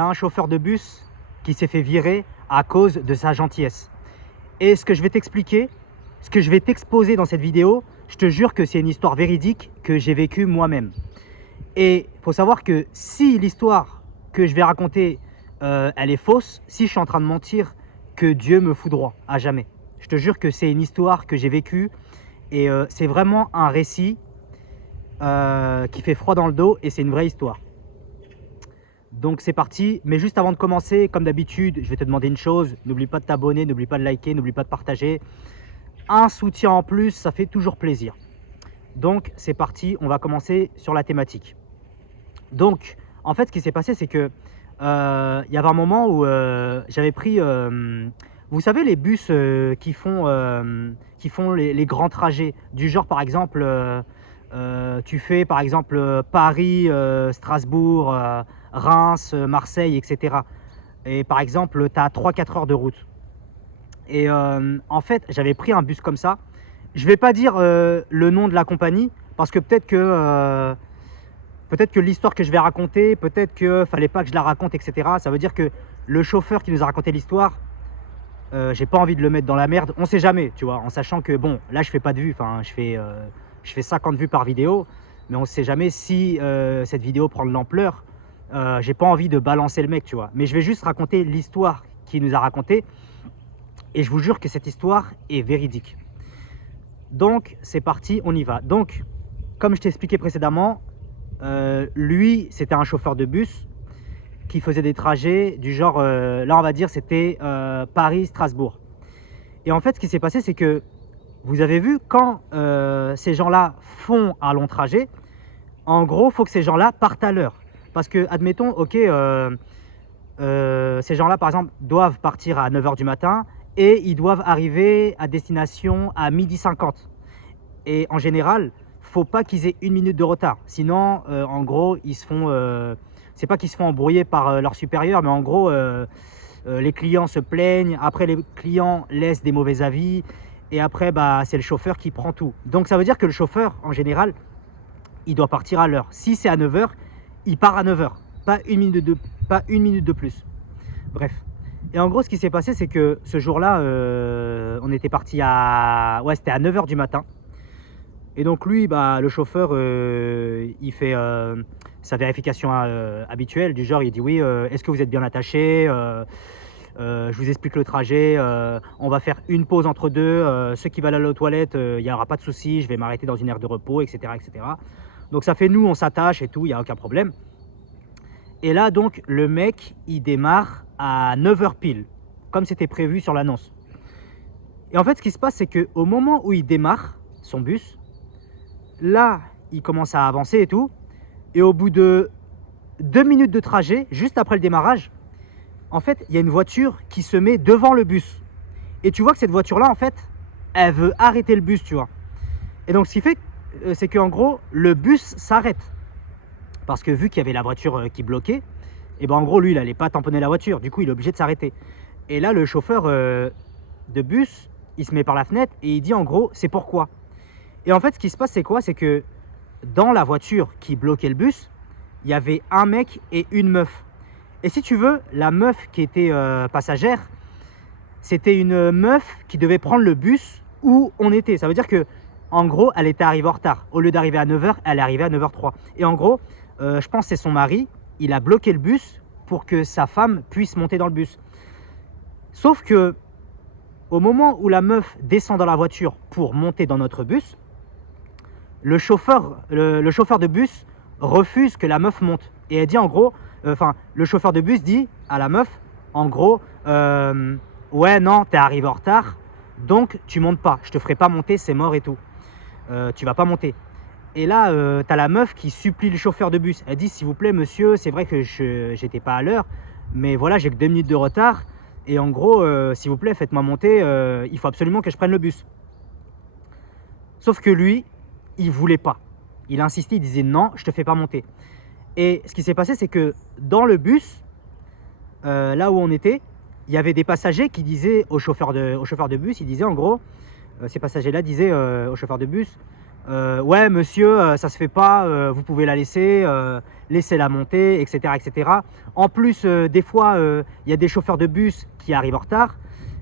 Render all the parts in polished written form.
Un chauffeur de bus qui s'est fait virer à cause de sa gentillesse. Et ce que je vais t'expliquer, ce que je vais t'exposer dans cette vidéo, je te jure que c'est une histoire véridique que j'ai vécue moi-même. Et il faut savoir que si l'histoire que je vais raconter, elle est fausse, si je suis en train de mentir, que Dieu me fout droit à jamais. Je te jure que c'est une histoire que j'ai vécue et c'est vraiment un récit qui fait froid dans le dos et c'est une vraie histoire. Donc c'est parti, mais juste avant de commencer, comme d'habitude, je vais te demander une chose, n'oublie pas de t'abonner, n'oublie pas de liker, n'oublie pas de partager. Un soutien en plus, ça fait toujours plaisir. Donc c'est parti, on va commencer sur la thématique. Donc en fait ce qui s'est passé c'est que il y avait un moment où j'avais pris, vous savez les bus qui font les grands trajets, du genre par exemple, tu fais par exemple Paris, Strasbourg, Reims, Marseille, etc. Et par exemple, tu as 3-4 heures de route. Et en fait, j'avais pris un bus comme ça. Je vais pas dire le nom de la compagnie, parce que peut-être que l'histoire que je vais raconter, peut-être que fallait pas que je la raconte, etc. Ça veut dire que le chauffeur qui nous a raconté l'histoire, j'ai pas envie de le mettre dans la merde. On sait jamais, tu vois, en sachant que bon, là je fais pas de vues, enfin je fais 50 vues par vidéo, mais on sait jamais si cette vidéo prend de l'ampleur. J'ai pas envie de balancer le mec, tu vois. Mais je vais juste raconter l'histoire qu'il nous a racontée. Et je vous jure que cette histoire est véridique. Donc, c'est parti, on y va. Donc, comme je t'ai expliqué précédemment, lui, c'était un chauffeur de bus qui faisait des trajets du genre, là, on va dire, c'était Paris-Strasbourg. Et en fait, ce qui s'est passé, c'est que, vous avez vu, quand ces gens-là font un long trajet, en gros, il faut que ces gens-là partent à l'heure. Parce que, admettons, ok, ces gens-là, par exemple, doivent partir à 9 h du matin et ils doivent arriver à destination à 12h50. Et en général, faut pas qu'ils aient une minute de retard. Sinon, en gros, ils se font... c'est pas qu'ils se font embrouiller par leur supérieur, mais en gros, les clients se plaignent. Après, les clients laissent des mauvais avis. Et après, bah, c'est le chauffeur qui prend tout. Donc, ça veut dire que le chauffeur, en général, il doit partir à l'heure. Si c'est à 9 h, il part à 9 h. Pas une minute de plus. Bref. Et en gros, ce qui s'est passé, c'est que ce jour-là, on était parti à... Ouais, c'était à 9 h du matin. Et donc lui, bah, le chauffeur, il fait sa vérification habituelle, du genre, il dit oui, est-ce que vous êtes bien attaché, je vous explique le trajet, on va faire une pause entre deux, ceux qui veulent aller aux toilettes, il n'y aura pas de souci, je vais m'arrêter dans une aire de repos, etc., etc. Donc ça fait nous, on s'attache et tout, il n'y a aucun problème. Et là, donc, le mec, il démarre à 9 h pile, comme c'était prévu sur l'annonce. Et en fait, ce qui se passe, c'est qu'au moment où il démarre son bus, là, il commence à avancer et tout. Et au bout de 2 minutes de trajet, juste après le démarrage, en fait, il y a une voiture qui se met devant le bus. Et tu vois que cette voiture-là, en fait, elle veut arrêter le bus, tu vois. Et donc, ce qui fait, c'est qu'en gros, le bus s'arrête. Parce que vu qu'il y avait la voiture qui bloquait, et ben en gros lui il n'allait pas tamponner la voiture, du coup il est obligé de s'arrêter. Et là le chauffeur de bus, il se met par la fenêtre et il dit en gros c'est pourquoi. Et en fait ce qui se passe c'est quoi? C'est que dans la voiture qui bloquait le bus, il y avait un mec et une meuf. Et si tu veux, la meuf qui était passagère, c'était une meuf qui devait prendre le bus où on était. Ça veut dire que en gros elle était arrivée en retard. Au lieu d'arriver à 9 h, elle est arrivée à 9 h 03. Et en gros, je pense que c'est son mari, il a bloqué le bus pour que sa femme puisse monter dans le bus. Sauf que au moment où la meuf descend dans la voiture pour monter dans notre bus, le chauffeur de bus refuse que la meuf monte. Et elle dit en gros, le chauffeur de bus dit à la meuf, en gros, ouais non, t'es arrivé en retard, donc tu montes pas, je te ferai pas monter, c'est mort et tout. Tu vas pas monter. Et là, tu as la meuf qui supplie le chauffeur de bus. Elle dit s'il vous plaît monsieur, c'est vrai que j'étais pas à l'heure, mais voilà, j'ai que 2 minutes de retard. Et en gros, s'il vous plaît, faites-moi monter, il faut absolument que je prenne le bus. Sauf que lui, il voulait pas. Il insistait, il disait non, je te fais pas monter. Et ce qui s'est passé, c'est que dans le bus, là où on était, il y avait des passagers qui disaient au chauffeur de bus, il disait en gros, ces passagers-là disaient au chauffeur de bus, ouais monsieur, ça se fait pas, vous pouvez la laisser, laissez-la monter, etc., etc. En plus, des fois, il y a des chauffeurs de bus qui arrivent en retard.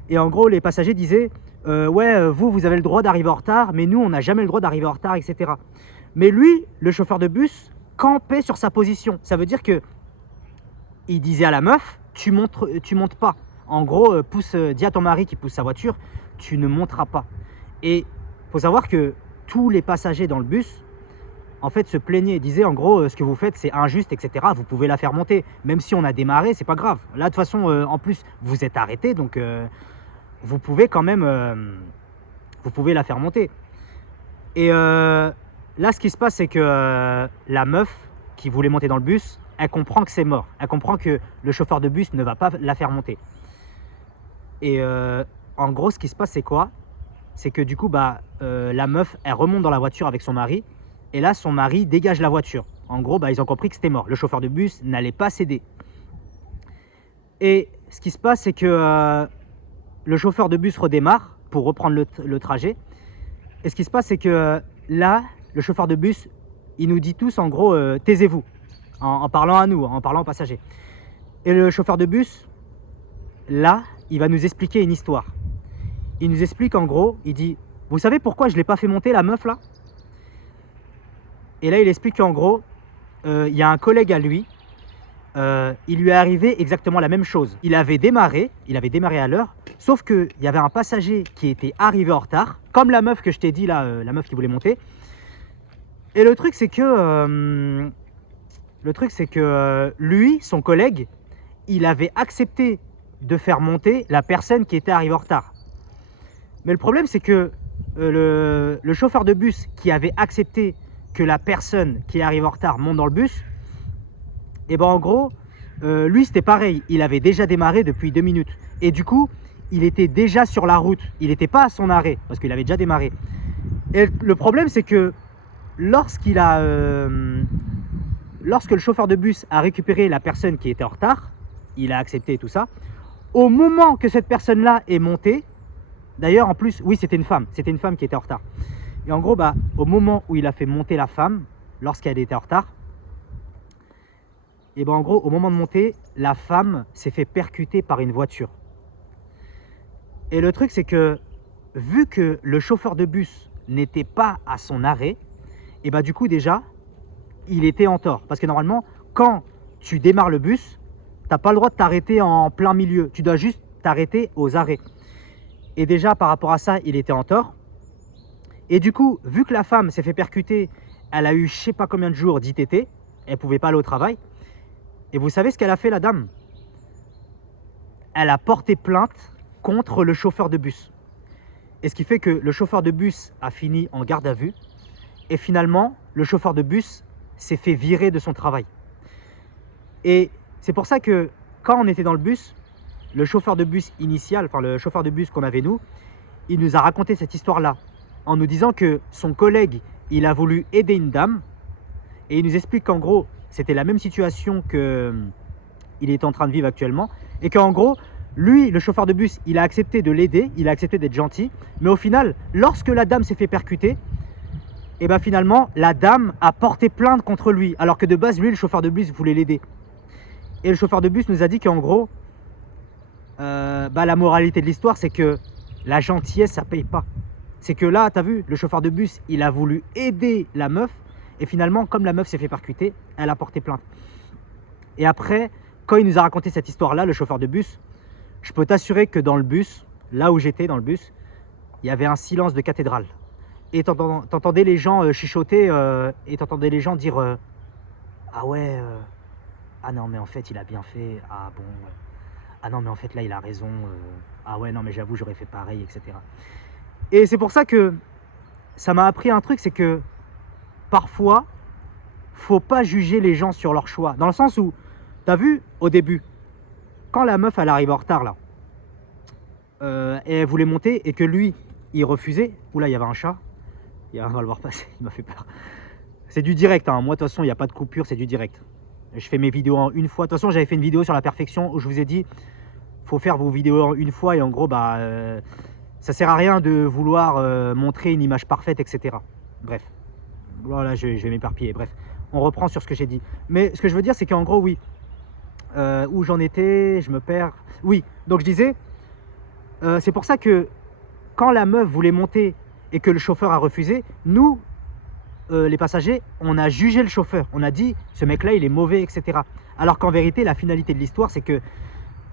Et en gros, les passagers disaient, ouais, vous avez le droit d'arriver en retard, mais nous, on n'a jamais le droit d'arriver en retard, etc. Mais lui, le chauffeur de bus, campait sur sa position. Ça veut dire que il disait à la meuf, tu montes pas. En gros, dis à ton mari qui pousse sa voiture, tu ne monteras pas. Et faut savoir que tous les passagers dans le bus, en fait, se plaignaient et disaient, en gros, ce que vous faites, c'est injuste, etc. Vous pouvez la faire monter. Même si on a démarré, c'est pas grave. Là, de toute façon, en plus, vous êtes arrêté, donc vous pouvez quand même, vous pouvez la faire monter. Et là, ce qui se passe, c'est que la meuf qui voulait monter dans le bus, elle comprend que c'est mort. Elle comprend que le chauffeur de bus ne va pas la faire monter. Et en gros, ce qui se passe, c'est quoi? C'est que du coup, la meuf, elle remonte dans la voiture avec son mari. Et là, son mari dégage la voiture. En gros, ils ont compris que c'était mort. Le chauffeur de bus n'allait pas céder. Et ce qui se passe, c'est que le chauffeur de bus redémarre pour reprendre le trajet. Et ce qui se passe, c'est que là, le chauffeur de bus, il nous dit tous, en gros, taisez-vous, en parlant à nous, en parlant aux passagers. Et le chauffeur de bus, là, il va nous expliquer une histoire. Il nous explique, en gros, il dit, vous savez pourquoi je ne l'ai pas fait monter, la meuf, là? Et là, il explique qu'en gros, il y a un collègue à lui, il lui est arrivé exactement la même chose. Il avait démarré à l'heure, sauf qu'il y avait un passager qui était arrivé en retard, comme la meuf que je t'ai dit là, la meuf qui voulait monter. Et le truc c'est que, lui, son collègue, il avait accepté de faire monter la personne qui était arrivée en retard. Mais le problème c'est que le chauffeur de bus qui avait accepté que la personne qui arrive en retard monte dans le bus, et en gros, lui c'était pareil, il avait déjà démarré depuis 2 minutes. Et du coup, il était déjà sur la route, il n'était pas à son arrêt, parce qu'il avait déjà démarré. Et le problème c'est que lorsque le chauffeur de bus a récupéré la personne qui était en retard, il a accepté tout ça, au moment que cette personne-là est montée, d'ailleurs en plus, oui c'était une femme qui était en retard. Et en gros, au moment où il a fait monter la femme, lorsqu'elle était en retard, et en gros, au moment de monter, la femme s'est fait percuter par une voiture. Et le truc, c'est que, vu que le chauffeur de bus n'était pas à son arrêt, et du coup, déjà, il était en tort. Parce que normalement, quand tu démarres le bus, tu n'as pas le droit de t'arrêter en plein milieu. Tu dois juste t'arrêter aux arrêts. Et déjà, par rapport à ça, il était en tort. Et du coup, vu que la femme s'est fait percuter, elle a eu je sais pas combien de jours d'ITT, elle ne pouvait pas aller au travail. Et vous savez ce qu'elle a fait, la dame? Elle a porté plainte contre le chauffeur de bus. Et ce qui fait que le chauffeur de bus a fini en garde à vue. Et finalement, le chauffeur de bus s'est fait virer de son travail. Et c'est pour ça que quand on était dans le bus, le chauffeur de bus initial, enfin le chauffeur de bus qu'on avait nous, il nous a raconté cette histoire-là en nous disant que son collègue, il a voulu aider une dame et il nous explique qu'en gros, c'était la même situation qu'il est en train de vivre actuellement et qu'en gros, lui, le chauffeur de bus, il a accepté de l'aider, il a accepté d'être gentil, mais au final, lorsque la dame s'est fait percuter, et finalement, la dame a porté plainte contre lui, alors que de base, lui, le chauffeur de bus, voulait l'aider. Et le chauffeur de bus nous a dit qu'en gros, la moralité de l'histoire, c'est que la gentillesse, ça paye pas. C'est que là, tu as vu, le chauffeur de bus, il a voulu aider la meuf, et finalement, comme la meuf s'est fait percuter, elle a porté plainte. Et après, quand il nous a raconté cette histoire-là, le chauffeur de bus, je peux t'assurer que dans le bus, là où j'étais dans le bus, il y avait un silence de cathédrale. Et t'entendais les gens chuchoter et t'entendais les gens dire ah ouais, ah non mais en fait il a bien fait, ah bon, ah non mais en fait là il a raison, ah ouais non mais j'avoue j'aurais fait pareil, etc. Et c'est pour ça que ça m'a appris un truc, c'est que parfois, faut pas juger les gens sur leur choix. Dans le sens où, t'as vu au début, quand la meuf elle arrive en retard là, et elle voulait monter et que lui il refusait, oula il y avait un chat, on va le voir passer, il m'a fait peur. C'est du direct, hein. Moi de toute façon il n'y a pas de coupure, c'est du direct. Je fais mes vidéos en une fois. De toute façon j'avais fait une vidéo sur la perfection où je vous ai dit, faut faire vos vidéos en une fois et en gros ça sert à rien de vouloir montrer une image parfaite, etc. Bref, voilà, je vais m'éparpiller. Bref, on reprend sur ce que j'ai dit. Mais ce que je veux dire, c'est qu'en gros, oui, où j'en étais, je me perds. Oui, donc je disais, c'est pour ça que quand la meuf voulait monter et que le chauffeur a refusé, nous, les passagers, on a jugé le chauffeur. On a dit, ce mec-là, il est mauvais, etc. Alors qu'en vérité, la finalité de l'histoire, c'est que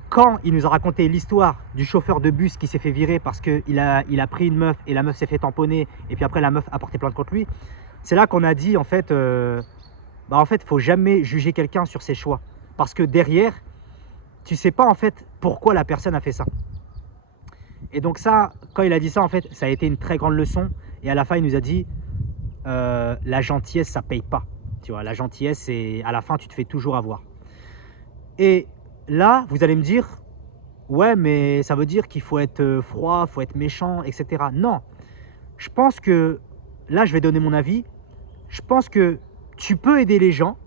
quand il nous a raconté l'histoire du chauffeur de bus qui s'est fait virer parce qu'il a pris une meuf et la meuf s'est fait tamponner et puis après la meuf a porté plainte contre lui, c'est là qu'on a dit en fait, faut jamais juger quelqu'un sur ses choix. Parce que derrière, tu sais pas en fait pourquoi la personne a fait ça. Et donc ça, quand il a dit ça, en fait, ça a été une très grande leçon. Et à la fin, il nous a dit, la gentillesse, ça paye pas. Tu vois, la gentillesse, c'est à la fin, tu te fais toujours avoir. Et là, vous allez me dire, ouais, mais ça veut dire qu'il faut être froid, il faut être méchant, etc. Non, je pense que, là, je vais donner mon avis. Je pense que tu peux aider les gens,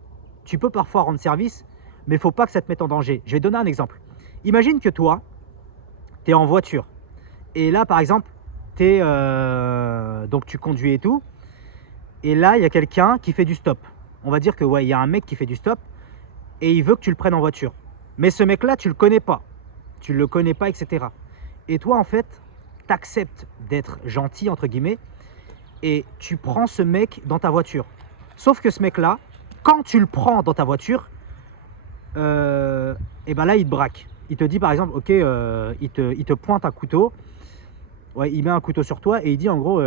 tu peux parfois rendre service, mais il ne faut pas que ça te mette en danger. Je vais donner un exemple. Imagine que toi, tu es en voiture. Et là, par exemple, donc tu conduis et tout. Et là, il y a quelqu'un qui fait du stop. On va dire que ouais, il y a un mec qui fait du stop et il veut que tu le prennes en voiture. Mais ce mec-là, tu le connais pas. Tu le connais pas, etc. Et toi, en fait, tu acceptes d'être gentil, entre guillemets, et tu prends ce mec dans ta voiture. Sauf que ce mec-là, quand tu le prends dans ta voiture, et ben là, il te braque. Il te dit, par exemple, ok, il te pointe un couteau. Ouais, il met un couteau sur toi et il dit, en gros,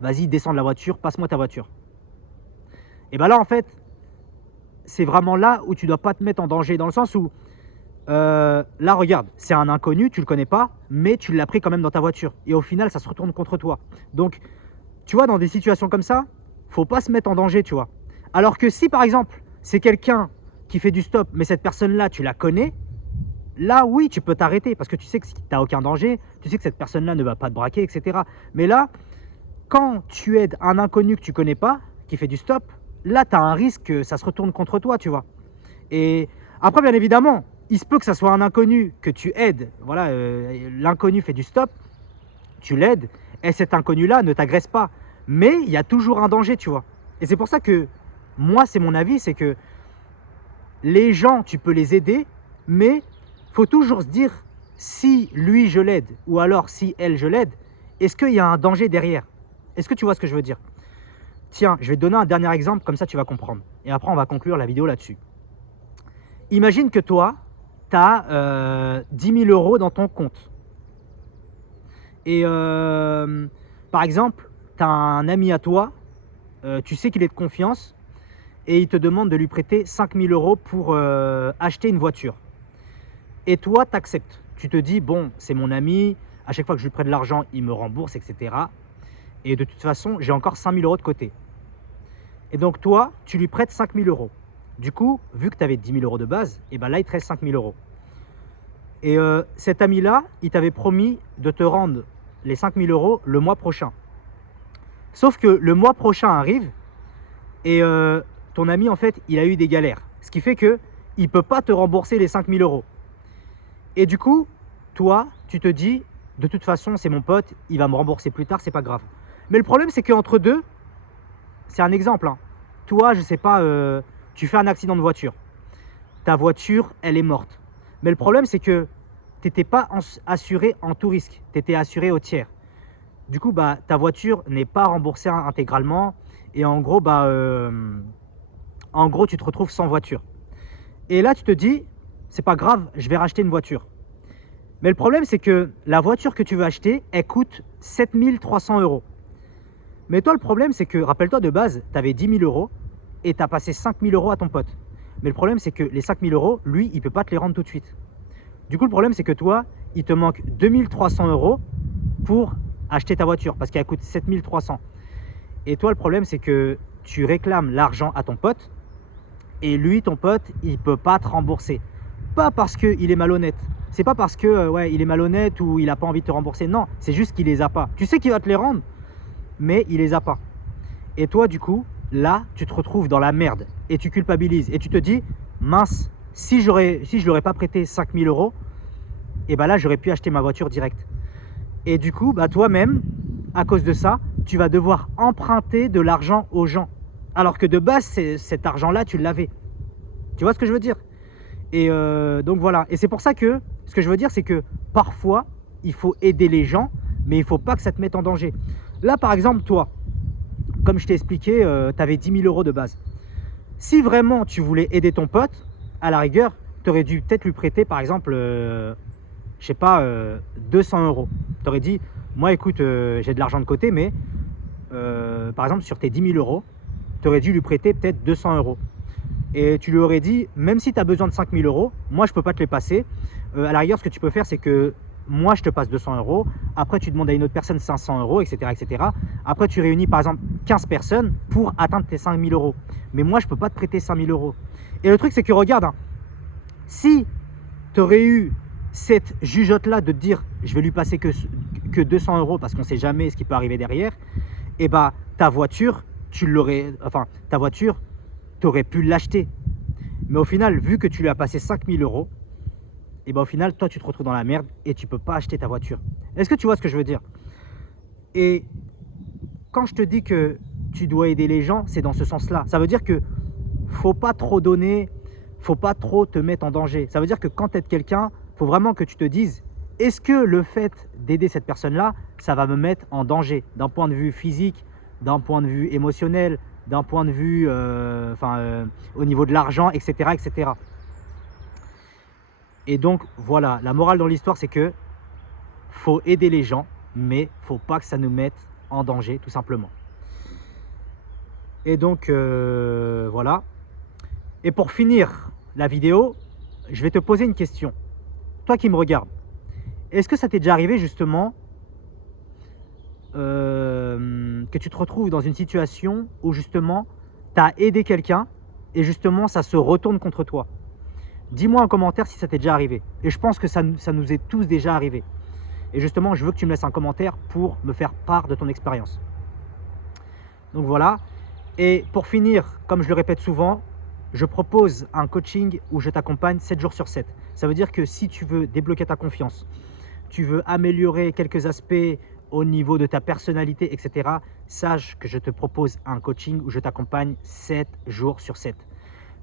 vas-y, descends de la voiture, passe-moi ta voiture. Et ben là, en fait, c'est vraiment là où tu dois pas te mettre en danger, dans le sens où, là, regarde, c'est un inconnu, tu le connais pas, mais tu l'as pris quand même dans ta voiture. Et au final, ça se retourne contre toi. Donc, tu vois, dans des situations comme ça, faut pas se mettre en danger, tu vois. Alors que si, par exemple, c'est quelqu'un qui fait du stop, mais cette personne-là, tu la connais, là, oui, tu peux t'arrêter, parce que tu sais que tu n'as aucun danger, tu sais que cette personne-là ne va pas te braquer, etc. Mais là, quand tu aides un inconnu que tu connais pas, qui fait du stop, là, tu as un risque que ça se retourne contre toi, tu vois. Et après, bien évidemment, il se peut que ça soit un inconnu que tu aides. Voilà, l'inconnu fait du stop, tu l'aides, et cet inconnu-là ne t'agresse pas. Mais il y a toujours un danger, tu vois. Et c'est pour ça que, moi, c'est mon avis, c'est que les gens, tu peux les aider, mais faut toujours se dire, si lui, je l'aide, ou alors si elle, je l'aide, est-ce qu'il y a un danger derrière? Est-ce que tu vois ce que je veux dire? Tiens, je vais te donner un dernier exemple, comme ça tu vas comprendre. Et après, on va conclure la vidéo là-dessus. Imagine que toi, tu as 10 000 euros dans ton compte. Et par exemple, tu as un ami à toi, tu sais qu'il est de confiance, et il te demande de lui prêter 5 000 euros pour acheter une voiture. Et toi, tu acceptes. Tu te dis, bon, c'est mon ami, à chaque fois que je lui prête de l'argent, il me rembourse, etc. Et de toute façon, j'ai encore 5 000 euros de côté. Et donc toi, tu lui prêtes 5 000 euros. Du coup, vu que tu avais 10 000 euros de base, et ben là, il te reste 5 000 euros. Et cet ami-là, il t'avait promis de te rendre les 5 000 euros le mois prochain. Sauf que le mois prochain arrive et ton ami, en fait, il a eu des galères. Ce qui fait qu'il ne peut pas te rembourser les 5 000 euros. Et du coup, toi, tu te dis, de toute façon, c'est mon pote, il va me rembourser plus tard, c'est pas grave. Mais le problème, c'est qu'entre deux, c'est un exemple, hein. Toi, je sais pas, tu fais un accident de voiture. Ta voiture, elle est morte. Mais le problème, c'est que tu n'étais pas assuré en tout risque. Tu étais assuré au tiers. Du coup, bah, ta voiture n'est pas remboursée intégralement. Et en gros, tu te retrouves sans voiture. Et là, tu te dis, c'est pas grave, je vais racheter une voiture. Mais le problème, c'est que la voiture que tu veux acheter, elle coûte 7 300 euros. Mais toi, le problème, c'est que, rappelle-toi, de base, tu avais 10 000 euros et tu as passé 5 000 euros à ton pote. Mais le problème, c'est que les 5 000 euros, lui, il ne peut pas te les rendre tout de suite. Du coup, le problème, c'est que toi, il te manque 2 300 euros pour acheter ta voiture parce qu'elle coûte 7 300. Et toi, le problème, c'est que tu réclames l'argent à ton pote et lui, ton pote, il ne peut pas te rembourser. Pas parce qu'il est malhonnête. C'est pas parce que ouais, il est malhonnête ou il n'a pas envie de te rembourser. Non, c'est juste qu'il les a pas. Tu sais qu'il va te les rendre, mais il les a pas. Et toi, du coup, là, tu te retrouves dans la merde et tu culpabilises. Et tu te dis, mince, si je ne l'aurais pas prêté 5 000 euros, et ben là, j'aurais pu acheter ma voiture direct. Et du coup, bah, toi-même, à cause de ça, tu vas devoir emprunter de l'argent aux gens. Alors que de base, cet argent-là, tu l'avais. Tu vois ce que je veux dire? Et donc voilà. Et c'est pour ça que, ce que je veux dire, c'est que parfois, il faut aider les gens, mais il ne faut pas que ça te mette en danger. Là, par exemple, toi, comme je t'ai expliqué, tu avais 10 000 € de base. Si vraiment tu voulais aider ton pote, à la rigueur, tu aurais dû peut-être lui prêter, par exemple, je sais pas, 200 €. Tu aurais dit, moi, écoute, j'ai de l'argent de côté, mais par exemple, sur tes 10 000 €, tu aurais dû lui prêter peut-être 200 €. Et tu lui aurais dit, même si tu as besoin de 5 000 €, moi, je ne peux pas te les passer. À la rigueur, ce que tu peux faire, c'est que moi, je te passe 200 €. Après, tu demandes à une autre personne 500 €, etc., etc. Après, tu réunis, par exemple, 15 personnes pour atteindre tes 5 000 €. Mais moi, je ne peux pas te prêter 5 000 €. Et le truc, c'est que, regarde, hein, si tu aurais eu cette jugeote-là de te dire, je vais lui passer que 200 € parce qu'on ne sait jamais ce qui peut arriver derrière, et bah, ta voiture, ta voiture, tu aurais pu l'acheter. Mais au final, vu que tu lui as passé 5 000 €, et ben au final, toi, tu te retrouves dans la merde et tu peux pas acheter ta voiture. Est-ce que tu vois ce que je veux dire? Et quand je te dis que tu dois aider les gens, c'est dans ce sens-là. Ça veut dire que faut pas trop donner, faut pas trop te mettre en danger. Ça veut dire que quand tu aides quelqu'un, faut vraiment que tu te dises, est-ce que le fait d'aider cette personne-là, ça va me mettre en danger d'un point de vue physique, d'un point de vue émotionnel, d'un point de vue au niveau de l'argent, etc., etc. Et donc voilà, la morale dans l'histoire, c'est que faut aider les gens, mais faut pas que ça nous mette en danger, tout simplement. Et donc voilà. Et pour finir la vidéo, je vais te poser une question. Toi qui me regardes, est-ce que ça t'est déjà arrivé justement que tu te retrouves dans une situation où justement tu as aidé quelqu'un et justement ça se retourne contre toi? Dis-moi en commentaire si ça t'est déjà arrivé. Et je pense que ça nous est tous déjà arrivé. Et justement, je veux que tu me laisses un commentaire pour me faire part de ton expérience. Donc voilà. Et pour finir, comme je le répète souvent, je propose un coaching où je t'accompagne 7 jours sur 7. Ça veut dire que si tu veux débloquer ta confiance, tu veux améliorer quelques aspects au niveau de ta personnalité, etc., sache que je te propose un coaching où je t'accompagne 7 jours sur 7.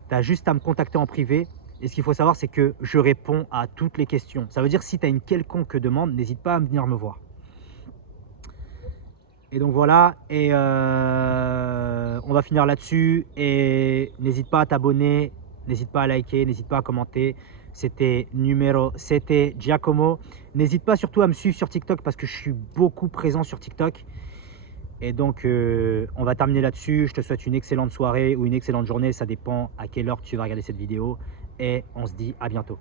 Tu as juste à me contacter en privé. Et ce qu'il faut savoir, c'est que je réponds à toutes les questions. Ça veut dire que si tu as une quelconque demande, n'hésite pas à venir me voir. Et donc voilà, et on va finir là-dessus. Et n'hésite pas à t'abonner, n'hésite pas à liker, n'hésite pas à commenter. C'était Giacomo. N'hésite pas surtout à me suivre sur TikTok parce que je suis beaucoup présent sur TikTok. Et donc, on va terminer là-dessus. Je te souhaite une excellente soirée ou une excellente journée. Ça dépend à quelle heure tu vas regarder cette vidéo. Et on se dit à bientôt.